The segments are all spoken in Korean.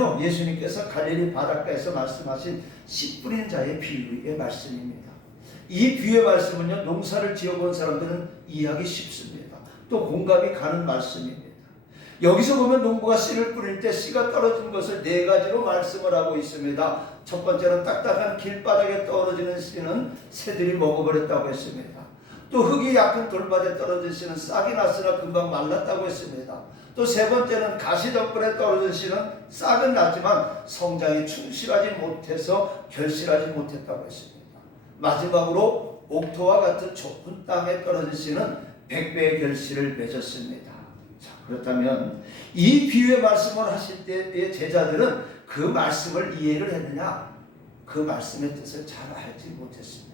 말씀은요, 예수님께서 갈릴리 바닷가에서 말씀하신 씨 뿌리는 자의 비유의 말씀입니다. 이 비유의 말씀은요, 농사를 지어본 사람들은 이해하기 쉽습니다. 또 공감이 가는 말씀입니다. 여기서 보면 농부가 씨를 뿌릴 때 씨가 떨어진 것을 네 가지로 말씀을 하고 있습니다. 첫 번째는 딱딱한 길바닥에 떨어지는 씨는 새들이 먹어버렸다고 했습니다. 또 흙이 약한 돌밭에 떨어진 씨는 싹이 났으나 금방 말랐다고 했습니다. 또 세 번째는 가시덤불에 떨어진 씨는 싹은 나지만 성장이 충실하지 못해서 결실하지 못했다고 했습니다. 마지막으로 옥토와 같은 좁은 땅에 떨어진 씨는 100배의 결실을 맺었습니다. 자, 그렇다면 이 비유의 말씀을 하실 때의 제자들은 그 말씀을 이해를 했느냐? 그 말씀의 뜻을 잘 알지 못했습니다.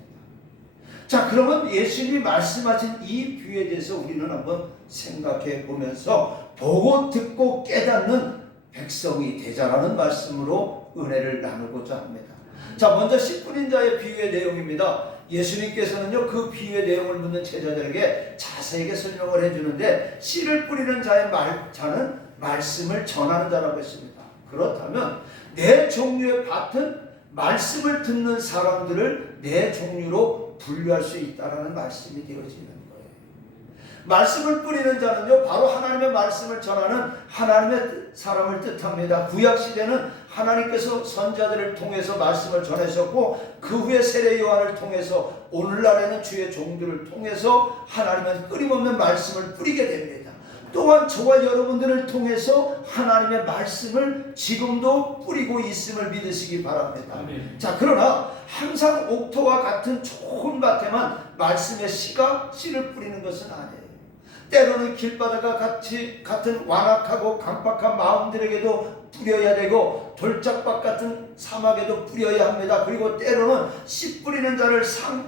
자, 그러면 예수님이 말씀하신 이 비유에 대해서 우리는 한번 생각해 보면서 보고 듣고 깨닫는 백성이 되자라는 말씀으로 은혜를 나누고자 합니다. 자, 먼저 씨 뿌린 자의 비유의 내용입니다. 예수님께서는요, 그 비유의 내용을 묻는 제자들에게 자세하게 설명을 해주는데, 씨를 뿌리는 자는 말씀을 전하는 자라고 했습니다. 그렇다면 네 종류의 밭은 말씀을 듣는 사람들을 네 종류로 분류할 수 있다는 말씀이 되어지는 거예요. 말씀을 뿌리는 자는요, 바로 하나님의 말씀을 전하는 하나님의 사람을 뜻합니다. 구약시대는 하나님께서 선자들을 통해서 말씀을 전하셨고, 그 후에 세례 요한을 통해서, 오늘날에는 주의 종들을 통해서 하나님은 끊임없는 말씀을 뿌리게 됩니다. 또한 저와 여러분들을 통해서 하나님의 말씀을 지금도 뿌리고 있음을 믿으시기 바랍니다. 아멘. 자, 그러나 항상 옥토와 같은 좋은 밭에만 말씀의 씨를 뿌리는 것은 아니에요. 때로는 길바다가 같은 완악하고 강박한 마음들에게도 뿌려야 되고, 돌짝밭 같은 사막에도 뿌려야 합니다. 그리고 때로는 씨 뿌리는 자를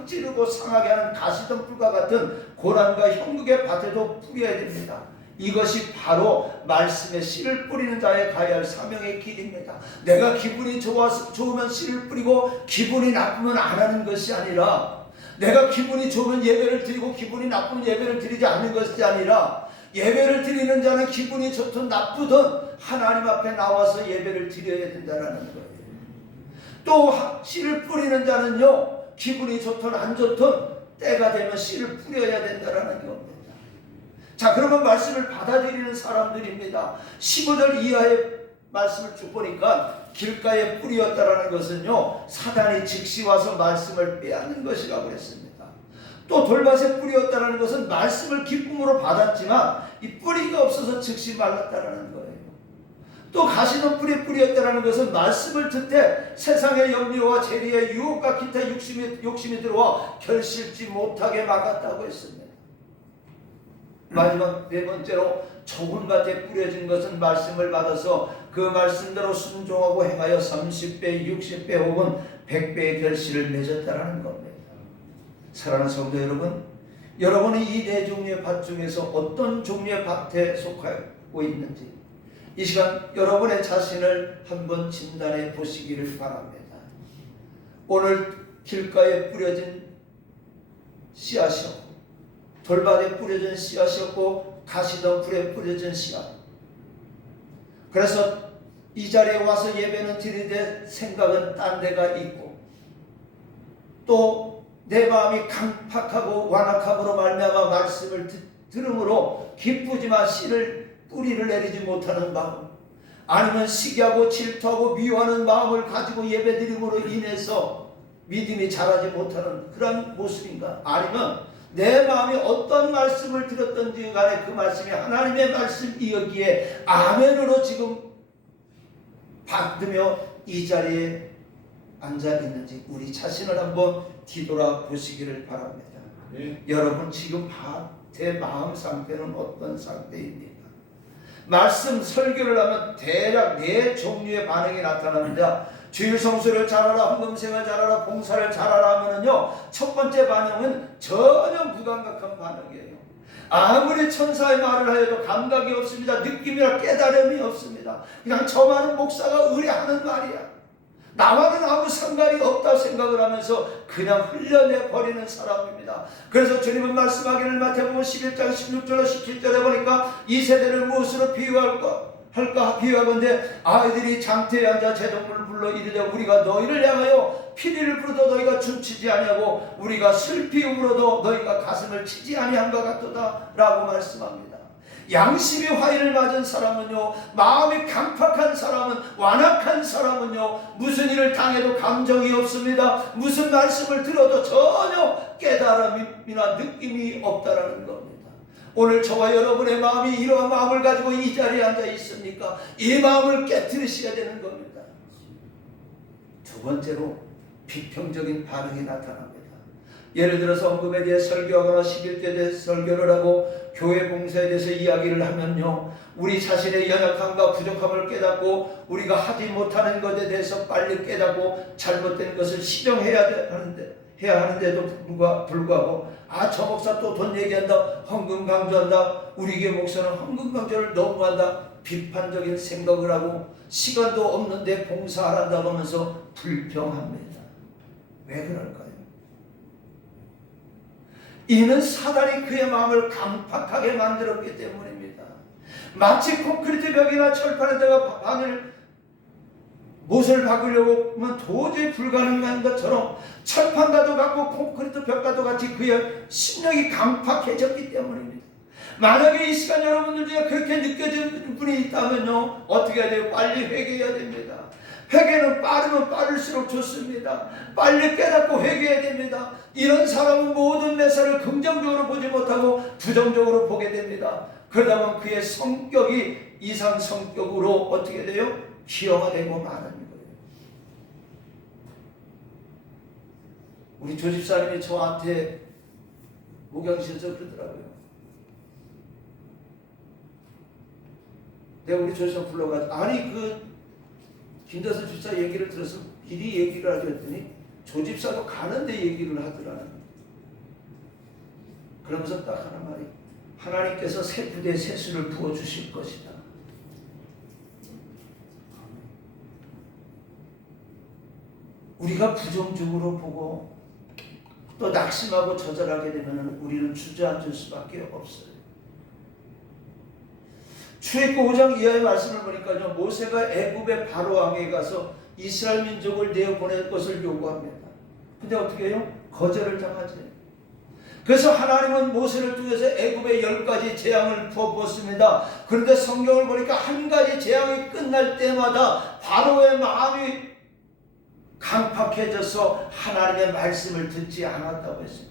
찌르고 상하게 하는 가시덤불과 같은 고난과 형국의 밭에도 뿌려야 됩니다. 이것이 바로 말씀의 씨를 뿌리는 자의 가야 할 사명의 길입니다. 내가 기분이 좋으면 씨를 뿌리고 기분이 나쁘면 안 하는 것이 아니라, 내가 기분이 좋으면 예배를 드리고 기분이 나쁘면 예배를 드리지 않는 것이 아니라, 예배를 드리는 자는 기분이 좋든 나쁘든 하나님 앞에 나와서 예배를 드려야 된다는 거예요. 또 씨를 뿌리는 자는요, 기분이 좋든 안 좋든 때가 되면 씨를 뿌려야 된다는 겁니다. 자, 그러면 말씀을 받아들이는 사람들입니다. 15절 이하의 말씀을 쭉 보니까 길가에 뿌리였다라는 것은요, 사단이 즉시 와서 말씀을 빼앗는 것이라고 했습니다. 또 돌밭에 뿌리였다라는 것은 말씀을 기쁨으로 받았지만 이 뿌리가 없어서 즉시 말랐다라는 거예요. 또 가시덤불에 뿌리였다라는 것은 말씀을 듣되 세상의 염려와 재리의 유혹과 기타 욕심이 들어와 결실지 못하게 막았다고 했습니다. 마지막 네 번째로 좁은 밭에 뿌려진 것은 말씀을 받아서 그 말씀대로 순종하고 행하여 30배, 60배 혹은 100배의 결실을 맺었다라는 겁니다. 사랑하는 성도 여러분, 여러분이 이 네 종류의 밭 중에서 어떤 종류의 밭에 속하고 있는지 이 시간 여러분의 자신을 한번 진단해 보시기를 바랍니다. 오늘 길가에 뿌려진 씨앗이요, 돌밭에 뿌려진 씨앗이었고 가시덤불에 뿌려진 씨앗. 그래서 이 자리에 와서 예배는 드리되 생각은 딴 데가 있고, 또 내 마음이 강팍하고 완악함으로 말미암아 말씀을 들음으로 기쁘지만 뿌리를 내리지 못하는 마음, 아니면 시기하고 질투하고 미워하는 마음을 가지고 예배드림으로 인해서 믿음이 자라지 못하는 그런 모습인가? 아니면 내 마음이 어떤 말씀을 들었던지 간에 그 말씀이 하나님의 말씀이었기에 아멘으로 지금 받으며 이 자리에 앉아있는지 우리 자신을 한번 뒤돌아 보시기를 바랍니다. 네. 여러분 지금 제 마음 상태는 어떤 상태입니까? 말씀 설교를 하면 대략 네 종류의 반응이 나타납니다. 주일 성수를 잘하라, 헌금생을 잘하라, 봉사를 잘하라 하면은요, 첫 번째 반응은 전혀 무감각한 반응이에요. 아무리 천사의 말을 하여도 감각이 없습니다. 느낌이나 깨달음이 없습니다. 그냥 저 많은 목사가 의뢰하는 말이야, 나와는 아무 상관이 없다 생각을 하면서 그냥 흘려내버리는 사람입니다. 그래서 주님은 말씀하기를 마태복음 11장 16절로 17절에 보니까 이 세대를 무엇으로 비유할까? 할까 비유하건대 아이들이 장터에 앉아 제동물을 불러 이르되 우리가 너희를 향하여 피리를 부르도 너희가 춤추지 아니하고 우리가 슬피 울어도 너희가 가슴을 치지 아니한것 같도다 라고 말씀합니다. 양심이 화인을 맞은 사람은요, 마음이 강팍한 사람은, 완악한 사람은요, 무슨 일을 당해도 감정이 없습니다. 무슨 말씀을 들어도 전혀 깨달음이나 느낌이 없다라는 겁니다. 오늘 저와 여러분의 마음이 이러한 마음을 가지고 이 자리에 앉아 있습니까? 이 마음을 깨트리셔야 되는 겁니다. 두 번째로 비평적인 반응이 나타납니다. 예를 들어서 헌금에 대해 설교하거나 11조에 대해 설교를 하고 교회 봉사에 대해서 이야기를 하면요, 우리 자신의 연약함과 부족함을 깨닫고 우리가 하지 못하는 것에 대해서 빨리 깨닫고 잘못된 것을 시정해야 하는데도 불구하고 저 목사 또 돈 얘기한다, 헌금 강조한다, 우리 교회 목사는 헌금 강조를 너무 한다, 비판적인 생각을 하고 시간도 없는데 봉사하란다고 하면서 불평합니다. 왜 그럴까요? 이는 사단이 그의 마음을 강팍하게 만들었기 때문입니다. 마치 콘크리트 벽이나 철판에다가 못을 박으려고 하면 도저히 불가능한 것처럼 철판과도 같고 콘크리트 벽과도 같이 그의 심령이 강팍해졌기 때문입니다. 만약에 이 시간 여러분들 중에 그렇게 느껴지는 분이 있다면요, 어떻게 해야 돼요? 빨리 회개해야 됩니다. 회개는 빠르면 빠를수록 좋습니다. 빨리 깨닫고 회개해야 됩니다. 이런 사람은 모든 매사를 긍정적으로 보지 못하고 부정적으로 보게 됩니다. 그러다 보면 그의 성격이 이상 성격으로 어떻게 돼요? 기형화되고 마는 거예요. 우리 조집사님이 저한테 목양실에서 그러더라고요. 내가 우리 조집사 불러가지고 김다선 집사 얘기를 들어서 미리 얘기를 하려 했더니 조집사도 가는데 얘기를 하더라는. 그러면서 딱 하는 말이, 하나님께서 새 부대에 새수를 부어주실 것이다. 우리가 부정적으로 보고 또 낙심하고 좌절하게 되면 우리는 주저앉을 수밖에 없어요. 출애굽 5장 이하의 말씀을 보니까요, 모세가 애굽의 바로왕에 가서 이스라엘 민족을 내어보낼 것을 요구합니다. 근데 어떻게 해요? 거절을 당하지. 그래서 하나님은 모세를 통해서 애굽에 10가지 재앙을 부어부었습니다. 그런데 성경을 보니까 한 가지 재앙이 끝날 때마다 바로의 마음이 강팍해져서 하나님의 말씀을 듣지 않았다고 했습니다.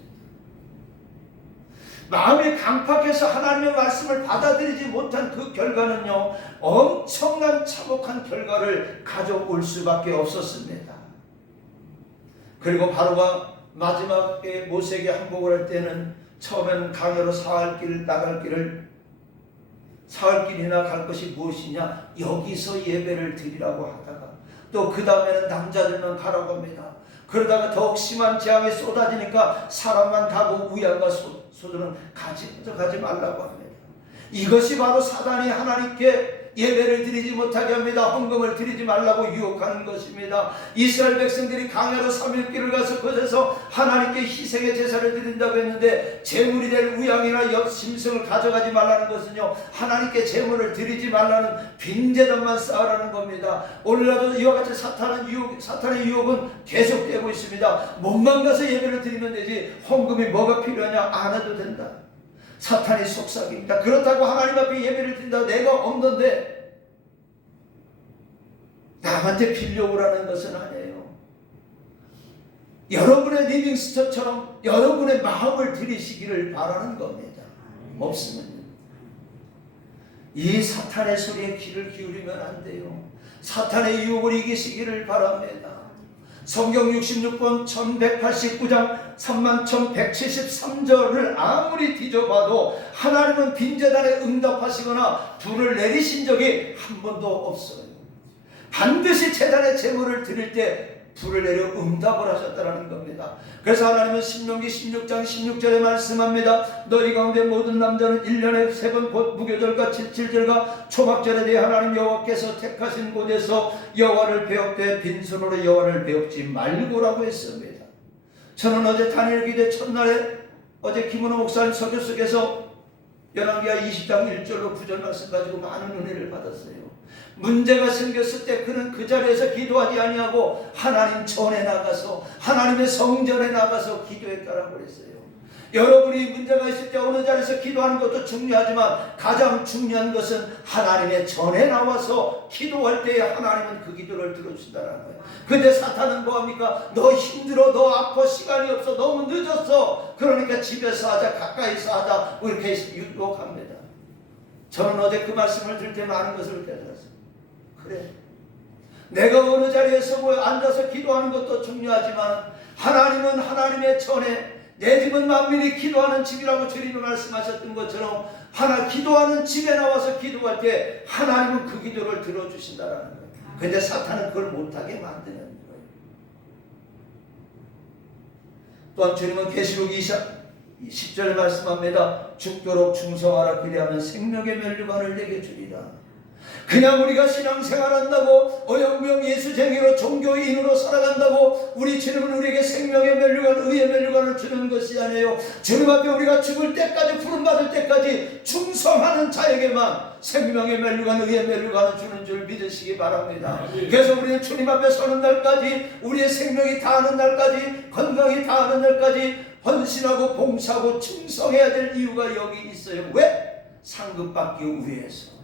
마음이 강팍해서 하나님의 말씀을 받아들이지 못한 그 결과는요, 엄청난 참혹한 결과를 가져올 수밖에 없었습니다. 그리고 바로가 마지막에 모세에게 항복을 할 때는 처음에는 강야로 사흘 길이나 갈 것이 무엇이냐, 여기서 예배를 드리라고 하다가 또 그 다음에는 남자들만 가라고 합니다. 그러다가 더욱 심한 재앙이 쏟아지니까 사람만 가고 우양과 소들은 가지 말라고 합니다. 이것이 바로 사단이 하나님께 예배를 드리지 못하게 합니다. 헌금을 드리지 말라고 유혹하는 것입니다. 이스라엘 백성들이 강야로 3일 길을 가서 그곳에서 하나님께 희생의 제사를 드린다고 했는데 재물이 될 우양이나 심승을 가져가지 말라는 것은요, 하나님께 재물을 드리지 말라는 빈재단만 쌓으라는 겁니다. 오늘날도 이와 같이 사탄의 유혹은 계속되고 있습니다. 몸만 가서 예배를 드리면 되지 헌금이 뭐가 필요하냐, 안 해도 된다. 사탄이 속삭입니다. 그렇다고 하나님 앞에 예배를 드린다고 내가 없는데 남한테 빌려오라는 것은 아니에요. 여러분의 리빙스턴처럼 여러분의 마음을 들이시기를 바라는 겁니다. 없으면 이 사탄의 소리에 귀를 기울이면 안 돼요. 사탄의 유혹을 이기시기를 바랍니다. 성경 66권 1189장 31,173절을 아무리 뒤져봐도 하나님은 빈재단에 응답하시거나 불을 내리신 적이 한 번도 없어요. 반드시 제단의 제물을 드릴 때 불을 내려 응답을 하셨다는 겁니다. 그래서 하나님은 신명기 16장 16절에 말씀합니다. 너희 가운데 모든 남자는 1년에 3번 곧 무교절과 칠칠절과 초막절에 대해 하나님 여호와께서 택하신 곳에서 여호와를 배웁되 빈손으로 여호와를 배웁지 말고라고 했습니다. 저는 어제 단일 기대 첫날에 어제 김은호 목사님 설교 속에서 열왕기하 20장 1절로 9절 말씀 가지고 많은 은혜를 받았어요. 문제가 생겼을 때 그는 그 자리에서 기도하지 아니하고 하나님 전에 나가서 하나님의 성전에 나가서 기도했다라고 그랬어요. 여러분이 문제가 있을 때 어느 자리에서 기도하는 것도 중요하지만 가장 중요한 것은 하나님의 전에 나와서 기도할 때에 하나님은 그 기도를 들어주신다는 거예요. 근데 사탄은 뭐합니까? 너 힘들어, 너 아파, 시간이 없어, 너무 늦었어, 그러니까 집에서 하자, 가까이서 하자, 뭐 이렇게 유혹합니다. 저는 어제 그 말씀을 들을 때 많은 것을 깨달았어요. 그래, 내가 어느 자리에서 뭐 앉아서 기도하는 것도 중요하지만 하나님은 하나님의 전에, 내 집은 만민이 기도하는 집이라고 주님이 말씀하셨던 것처럼 기도하는 집에 나와서 기도할 때 하나님은 그 기도를 들어주신다라는 거예요. 근데 사탄은 그걸 못하게 만드는 거예요. 또한 주님은 계시록 10절에 말씀합니다. 죽도록 충성하라, 그리하면 생명의 면류관을 내게 주리라. 그냥 우리가 신앙생활한다고 어영부영 예수쟁이로 종교인으로 살아간다고 우리 주님은 우리에게 생명의 면류관, 의의 면류관을 주는 것이 아니에요. 주님 앞에 우리가 죽을 때까지, 부름받을 때까지 충성하는 자에게만 생명의 면류관, 의의 면류관을 주는 줄 믿으시기 바랍니다. 그래서 우리는 주님 앞에 서는 날까지, 우리의 생명이 다하는 날까지, 건강이 다하는 날까지 헌신하고 봉사하고 충성해야 될 이유가 여기 있어요. 왜? 상급받기 위해서.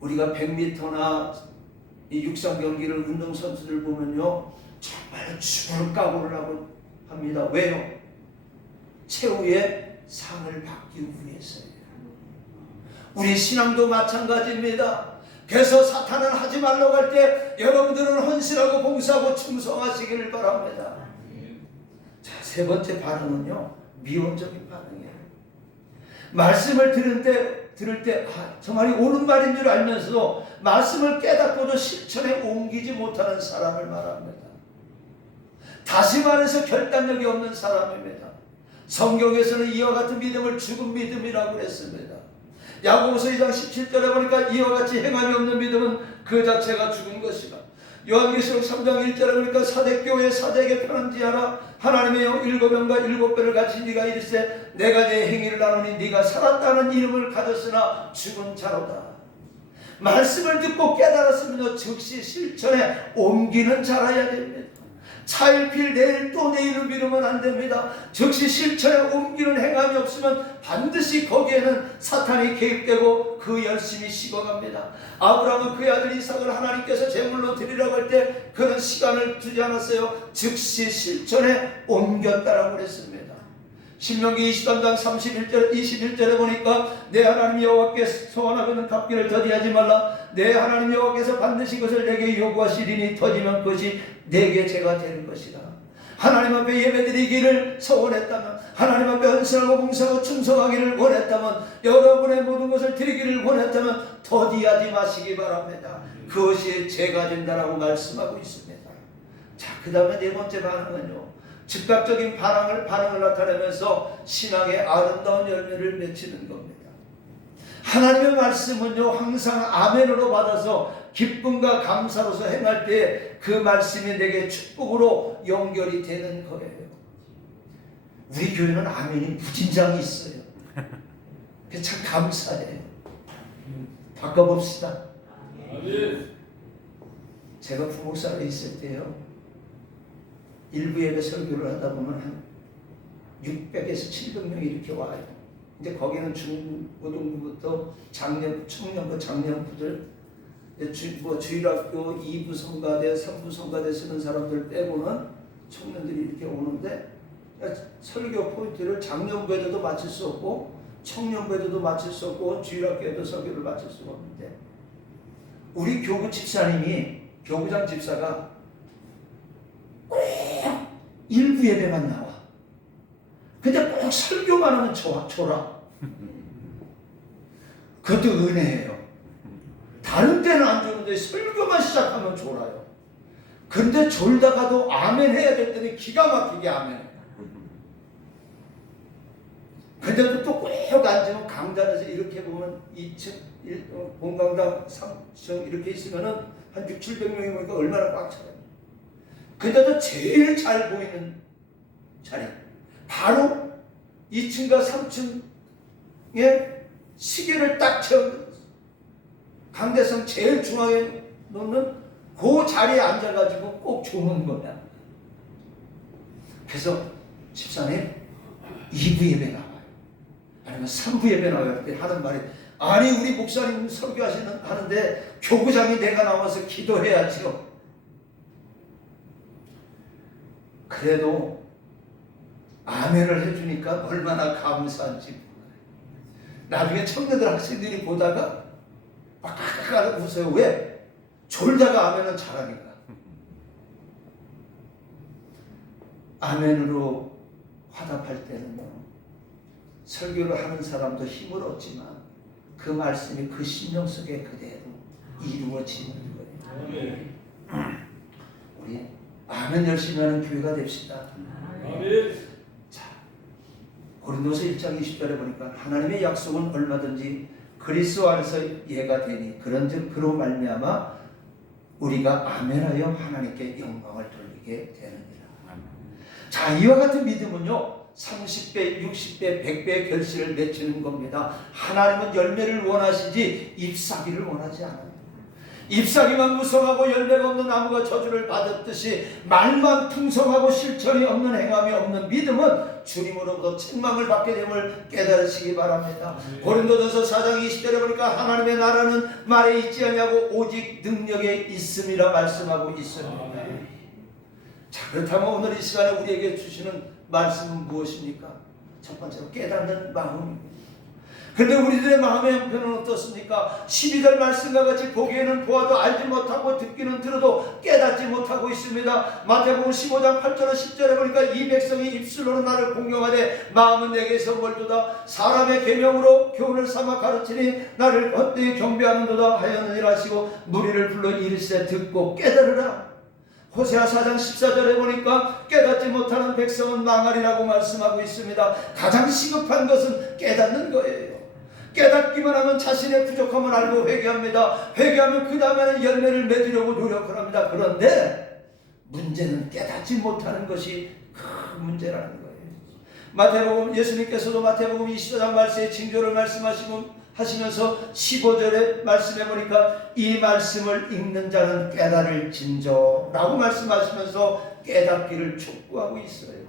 우리가 100m나 이 육상 경기를 운동선수들 보면요, 정말 죽을 각오를 하고 합니다. 왜요? 최후의 상을 받기 위해서예요. 우리 신앙도 마찬가지입니다. 그래서 사탄은 하지 말라고 할 때 여러분들은 헌신하고 봉사하고 충성하시기를 바랍니다. 자, 세 번째 반응은요, 미온적인 반응이에요. 말씀을 들을 때 정말 옳은 말인 줄 알면서도 말씀을 깨닫고도 실천에 옮기지 못하는 사람을 말합니다. 다시 말해서 결단력이 없는 사람입니다. 성경에서는 이와 같은 믿음을 죽은 믿음이라고 했습니다. 야고보서 2장 17절에 보니까 이와 같이 행함이 없는 믿음은 그 자체가 죽은 것이다. 요한계시록 3장 1절에 보니까 사대교회 사대에게 편지하라. 하나님의 영 7명과 7배를 가진 네가 이르세 내가 내 행위를 나누니 네가 살았다는 이름을 가졌으나 죽은 자로다. 말씀을 듣고 깨달았으면 즉시 실천에 옮기는 자라야 됩니다. 차일필 내일 또 내일을 미루면 안 됩니다. 즉시 실천에 옮기는 행함이 없으면 반드시 거기에는 사탄이 개입되고 그 열심이 식어갑니다. 아브라함은 그의 아들 이삭을 하나님께서 제물로 드리라고 할 때 그는 시간을 두지 않았어요. 즉시 실천에 옮겼다라고 그랬습니다. 신명기 23장 21절에 보니까 내 하나님 여호와께 소원하거든 갚기를 더디하지 말라. 내 하나님 여호와께서 반드시 그것을 내게 요구하시리니 더디면 그것이 내게 죄가 되는 것이다. 하나님 앞에 예배드리기를 소원했다면, 하나님 앞에 헌신하고 봉사하고 충성하기를 원했다면, 여러분의 모든 것을 드리기를 원했다면 더디하지 마시기 바랍니다. 그것이 죄가 된다라고 말씀하고 있습니다. 자, 그 다음에 네 번째 반응은요, 즉각적인 반응을 나타내면서 신앙의 아름다운 열매를 맺히는 겁니다. 하나님의 말씀은요, 항상 아멘으로 받아서 기쁨과 감사로서 행할 때 그 말씀이 내게 축복으로 연결이 되는 거예요. 우리 교회는 아멘이 무진장이 있어요. 그게 참 감사해요. 바꿔봅시다. 제가 부목사로 있을 때요, 일부 예배 설교를 하다 보면 한 600에서 700명이 이렇게 와요. 근데 거기는 중고등부부터 청년부, 장년부들, 주일학교 2부 성가대, 3부 성가대 쓰는 사람들 빼고는 청년들이 이렇게 오는데, 설교 포인트를 장년부에도 맞출 수 없고 청년부에도 맞출 수 없고 주일학교에도 설교를 맞출 수가 없는데, 우리 교구 집사님이, 교구장 집사가 꼭 일부 예배만 나와. 근데 꼭 설교만 하면 졸아. 그것도 은혜예요. 다른 때는 안 좋은데 설교만 시작하면 졸아요. 근데 졸다가도 아멘 해야 될 때는 기가 막히게 아멘 해요. 근데도 또 꼭 앉으면 강단에서 이렇게 보면 2층, 본강당 3층 이렇게 있으면은 한 600~700명이 보니까 얼마나 꽉 차요. 근데도 제일 잘 보이는 자리, 바로 2층과 3층에 시계를 딱 채우는, 강대상 제일 중앙에 놓는 그 자리에 앉아가지고 꼭 조는 거야. 그래서 집사님 2부 예배 나와요. 아니면 3부 예배 나와요. 그때 하는 말이, 아니 우리 목사님 하는데 교구장이 내가 나와서 기도해야죠. 그래도 아멘을 해주니까 얼마나 감사한지 몰라요. 나중에 청년들 학생들이 보다가 막 웃어요. 왜? 졸다가 아멘은 잘하니까. 아멘으로 화답할 때는요, 설교를 하는 사람도 힘을 얻지만 그 말씀이 그 심령 속에 그대로 이루어지는 거예요. 우리 아멘 열심히 하는 교회가 됩시다. 자, 고린도서 1장 20절에 보니까 하나님의 약속은 얼마든지 그리스도 안에서 예가 되니 그런즉 그로 말미암아 우리가 아멘하여 하나님께 영광을 돌리게 되느니라. 자, 이와 같은 믿음은요 30배, 60배, 100배의 결실을 맺히는 겁니다. 하나님은 열매를 원하시지 잎사귀를 원하지 않아요. 잎사귀만 무성하고 열매가 없는 나무가 저주를 받았듯이 말만 풍성하고 실천이 없는 행함이 없는 믿음은 주님으로부터 책망을 받게 됨을 깨달으시기 바랍니다. 고린도전서 4장 20절에 보니까 하나님의 나라는 말에 있지 아니하고 오직 능력에 있음이라 말씀하고 있습니다. 자, 그렇다면 오늘 이 시간에 우리에게 주시는 말씀은 무엇입니까? 첫 번째로 깨닫는 마음입니다. 그런데 우리들의 마음의 형편은 어떻습니까? 12절 말씀과 같이 보기에는 보아도 알지 못하고 듣기는 들어도 깨닫지 못하고 있습니다. 마태복음 15장 8절과 10절에 보니까 이 백성이 입술로는 나를 공경하되 마음은 내게서 멀도다. 사람의 계명으로 교훈을 삼아 가르치니 나를 헛되이 경배하는도다 하였느니라 하시고 무리를 불러 이르시되 듣고 깨달으라. 호세아 4장 14절에 보니까 깨닫지 못하는 백성은 망하리라고 말씀하고 있습니다. 가장 시급한 것은 깨닫는 거예요. 깨닫기만 하면 자신의 부족함을 알고 회개합니다. 회개하면 그 다음에는 열매를 맺으려고 노력을 합니다. 그런데 문제는 깨닫지 못하는 것이 큰 문제라는 거예요. 마태복음, 예수님께서도 마태복음 24장 말씀에 징조를 하시면서 15절에 말씀해 보니까 이 말씀을 읽는 자는 깨달을 진저라고 말씀하시면서 깨닫기를 촉구하고 있어요.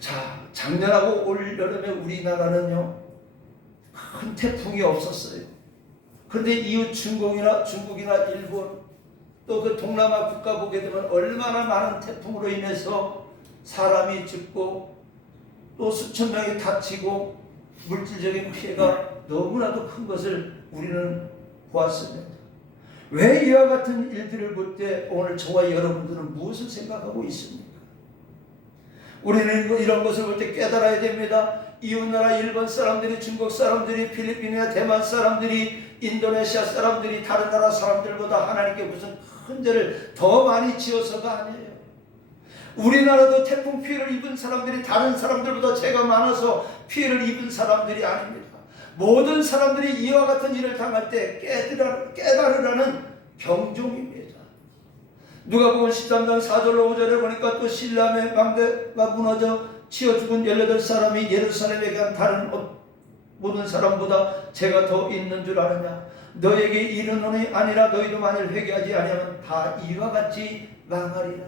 자, 작년하고 올 여름에 우리나라는요 큰 태풍이 없었어요. 그런데 이웃 중국이나 일본 또 그 동남아 국가 보게 되면 얼마나 많은 태풍으로 인해서 사람이 죽고 또 수천 명이 다치고 물질적인 피해가 너무나도 큰 것을 우리는 보았습니다. 왜 이와 같은 일들을 볼 때 오늘 저와 여러분들은 무엇을 생각하고 있습니까? 우리는 이런 것을 볼 때 깨달아야 됩니다. 이웃나라 일본 사람들이, 중국 사람들이, 필리핀이나 대만 사람들이, 인도네시아 사람들이 다른 나라 사람들보다 하나님께 무슨 큰 죄를 더 많이 지어서가 아니에요. 우리나라도 태풍 피해를 입은 사람들이 다른 사람들보다 죄가 많아서 피해를 입은 사람들이 아닙니다. 모든 사람들이 이와 같은 일을 당할 때 깨달으라는 경종입니다. 누가복음 13장 4절로 5절에 보니까 또 신람의 망대가 무너져 치어 죽은 18사람이 예루살렘에 간 다른 모든 사람보다 죄가 더 있는 줄 아느냐? 너에게 이르노니 아니라 너희도 만일 회개하지 아니하면 다 이와 같이 망하리라.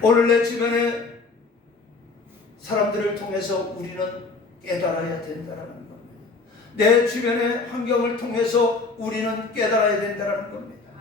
오늘 내 주변의 사람들을 통해서 우리는 깨달아야 된다는 겁니다. 내 주변의 환경을 통해서 우리는 깨달아야 된다는 겁니다.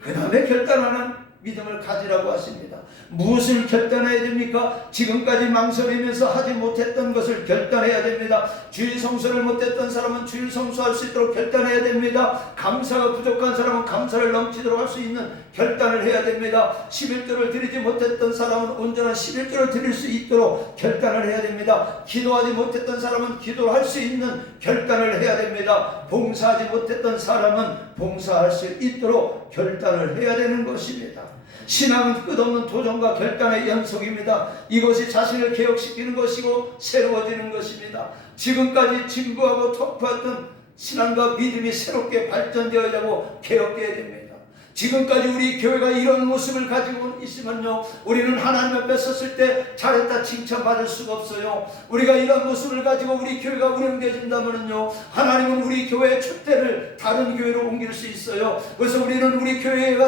그 다음에 결단하는 믿음을 가지라고 하십니다. 무엇을 결단해야 됩니까? 지금까지 망설이면서 하지 못했던 것을 결단해야 됩니다. 주일 성수를 못했던 사람은 주일 성수할 수 있도록 결단해야 됩니다. 감사가 부족한 사람은 감사를 넘치도록 할 수 있는 결단을 해야 됩니다. 11조를 드리지 못했던 사람은 온전한 11조를 드릴 수 있도록 결단을 해야 됩니다. 기도하지 못했던 사람은 기도를 할 수 있는 결단을 해야 됩니다. 봉사하지 못했던 사람은 봉사할 수 있도록 결단을 해야 되는 것입니다. 신앙은 끝없는 도전과 결단의 연속입니다. 이것이 자신을 개혁시키는 것이고 새로워지는 것입니다. 지금까지 진부하고 터프했던 신앙과 믿음이 새롭게 발전되어야고 개혁되어야 됩니다. 지금까지 우리 교회가 이런 모습을 가지고 있으면요, 우리는 하나님 앞에 섰을 때 잘했다 칭찬받을 수가 없어요. 우리가 이런 모습을 가지고 우리 교회가 운영되어진다면요, 하나님은 우리 교회의 촛대를 다른 교회로 옮길 수 있어요. 그래서 우리는 우리 교회의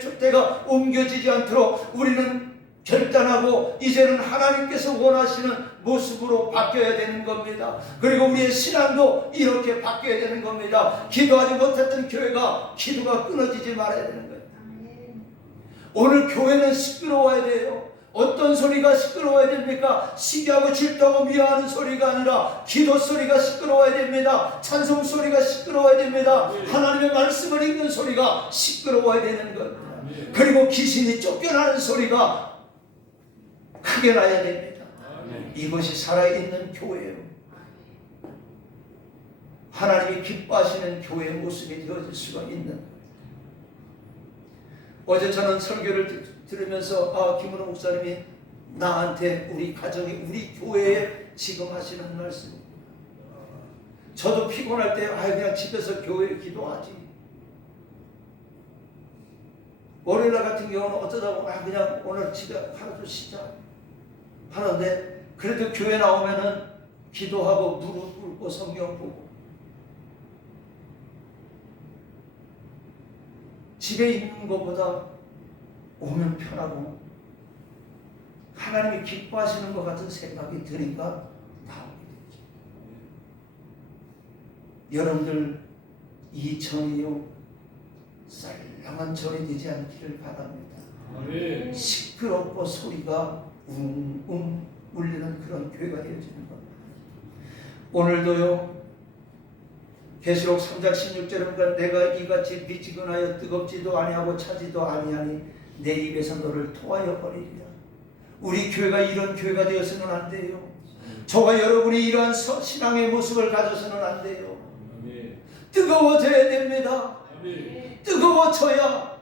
촛대가 옮겨지지 않도록 우리는 결단하고 이제는 하나님께서 원하시는 모습으로 바뀌어야 되는 겁니다. 그리고 우리의 신앙도 이렇게 바뀌어야 되는 겁니다. 기도하지 못했던 교회가 기도가 끊어지지 말아야 되는 거예요. 오늘 교회는 시끄러워야 돼요. 어떤 소리가 시끄러워야 됩니까? 시기하고 질투하고 미워하는 소리가 아니라 기도 소리가 시끄러워야 됩니다. 찬송 소리가 시끄러워야 됩니다. 하나님의 말씀을 읽는 소리가 시끄러워야 되는 겁니다. 그리고 귀신이 쫓겨나는 소리가 크게 나야 됩니다. 이것이 살아있는 교회예요. 하나님이 기뻐하시는 교회의 모습이 되어질 수가 있는 거예요. 어제 저는 설교를 들으면서 김은호 목사님이 나한테 우리 가정에 우리 교회에 지금 하시는 말씀, 저도 피곤할 때 그냥 집에서 교회 기도하지. 월요일날 같은 경우는 어쩌다 그냥 오늘 집에 하루 좀 쉬자 하는데, 그래도 교회 나오면은 기도하고 무릎 꿇고 성경 보고 집에 있는 것보다 오면 편하고 하나님이 기뻐하시는 것 같은 생각이 드니까 나오게 되죠. 여러분들 이 전이요 썰렁한 전이 되지 않기를 바랍니다. 시끄럽고 소리가 웅웅 울리는 그런 교회가 되어지는 겁니다. 오늘도요, 계시록 3장 16절에 내가 이같이 미치근하여 뜨겁지도 아니하고 차지도 아니하니 내 입에서 너를 토하여 버리리라. 우리 교회가 이런 교회가 되어서는 안 돼요. 저와 여러분이 이러한 신앙의 모습을 가져서는 안 돼요. 뜨거워져야 됩니다. 뜨거워져야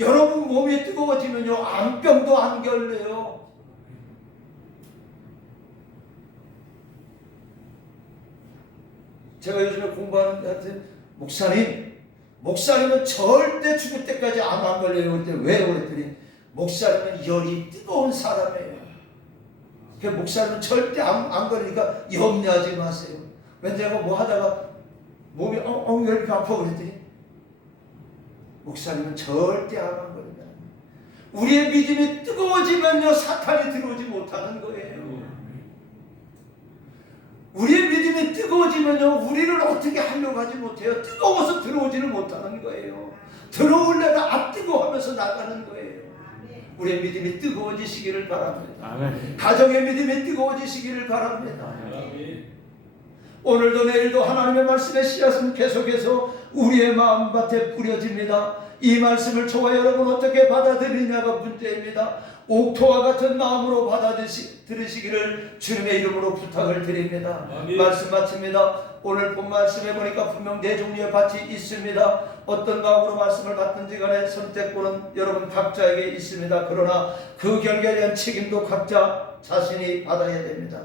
여러분 몸이 뜨거워지면요, 암병도 안 걸려요. 제가 요즘에 공부하는 데한테 목사님은 절대 죽을 때까지 암 안 걸려요. 그랬더니 왜요? 그랬더니 목사님은 열이 뜨거운 사람이에요. 그래서 목사님은 절대 안 걸리니까 염려하지 마세요. 왠지 뭐 하다가 몸이 왜 이렇게 아파 그랬더니 목사님은 절대 암 안 걸린다. 우리의 믿음이 뜨거워지면요, 사탄이 들어오지 못하는 거예요. 우리의 믿음이 뜨거워지면요, 우리를 어떻게 하려고 하지 못해요. 뜨거워서 들어오지는 못하는 거예요. 들어올래다 안 뜨거워하면서 나가는 거예요. 우리의 믿음이 뜨거워지시기를 바랍니다. 가정의 믿음이 뜨거워지시기를 바랍니다. 오늘도 내일도 하나님의 말씀의 씨앗은 계속해서 우리의 마음밭에 뿌려집니다. 이 말씀을 저와 여러분 어떻게 받아들이냐가 문제입니다. 옥토와 같은 마음으로 받아들이시기를 주님의 이름으로 부탁을 드립니다. 말씀 마칩니다. 오늘 본 말씀에 보니까 분명 네 종류의 밭이 있습니다. 어떤 마음으로 말씀을 받든지 간에 선택권은 여러분 각자에게 있습니다. 그러나 그 결과에 대한 책임도 각자 자신이 받아야 됩니다.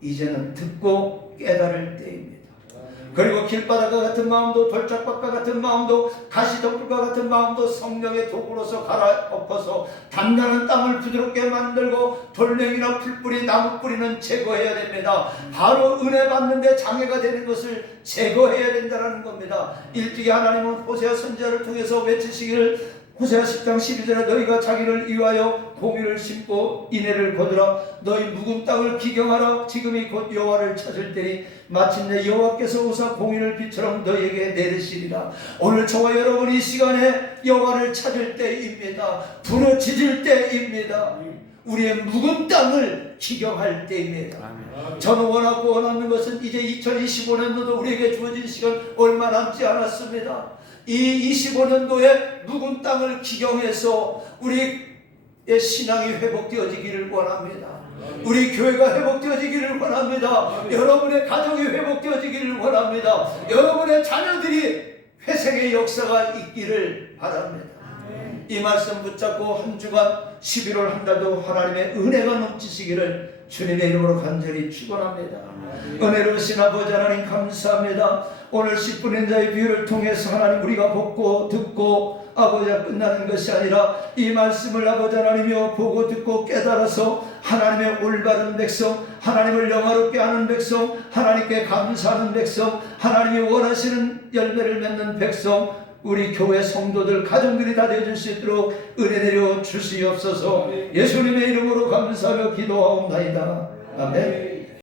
이제는 듣고 깨달을 때입니다. 그리고 길바닥과 같은 마음도 돌짝밭과 같은 마음도 가시덤불과 같은 마음도 성령의 도구로서 갈아엎어서 단단한 땅을 부드럽게 만들고 돌멩이나 풀뿌리 나무뿌리는 제거해야 됩니다. 바로 은혜 받는데 장애가 되는 것을 제거해야 된다는 겁니다. 일찍이 하나님은 호세아 선지자를 통해서 외치시기를, 호세아 10장 12절에 너희가 자기를 위하여 공의를 심고 인애를 거두라. 너희 묵은 땅을 기경하라. 지금이 곧 여호와를 찾을 때니 마침내 여호와께서 오사 공의를 빛처럼 너희에게 내리시리라. 오늘 저와 여러분이 이 시간에 여호와를 찾을 때입니다. 부르짖을 때입니다. 우리의 묵은 땅을 기경할 때입니다. 저는 원하는 것은 이제 2025년도도 우리에게 주어진 시간 얼마 남지 않았습니다. 이 25년도에 묵은 땅을 기경해서 우리의 신앙이 회복되어지기를 원합니다. 우리 교회가 회복되어지기를 원합니다. 여러분의 가정이 회복되어지기를 원합니다. 여러분의 자녀들이 회생의 역사가 있기를 바랍니다. 이 말씀 붙잡고 한 주간 11월 한 달도 하나님의 은혜가 넘치시기를 주님의 이름으로 간절히 축원합니다. 은혜로우신 아버지 하나님 감사합니다. 오늘 10분의 자의 비유를 통해서 하나님 우리가 보고 듣고 아버지가 끝나는 것이 아니라 이 말씀을 아버지 하나님이여 보고 듣고 깨달아서 하나님의 올바른 백성, 하나님을 영화롭게 하는 백성, 하나님께 감사하는 백성, 하나님이 원하시는 열매를 맺는 백성, 우리 교회 성도들 가정들이 다 되어줄 수 있도록 은혜 내려 주시옵소서. 예수님의 이름으로 감사하며 기도하옵나이다. 아멘.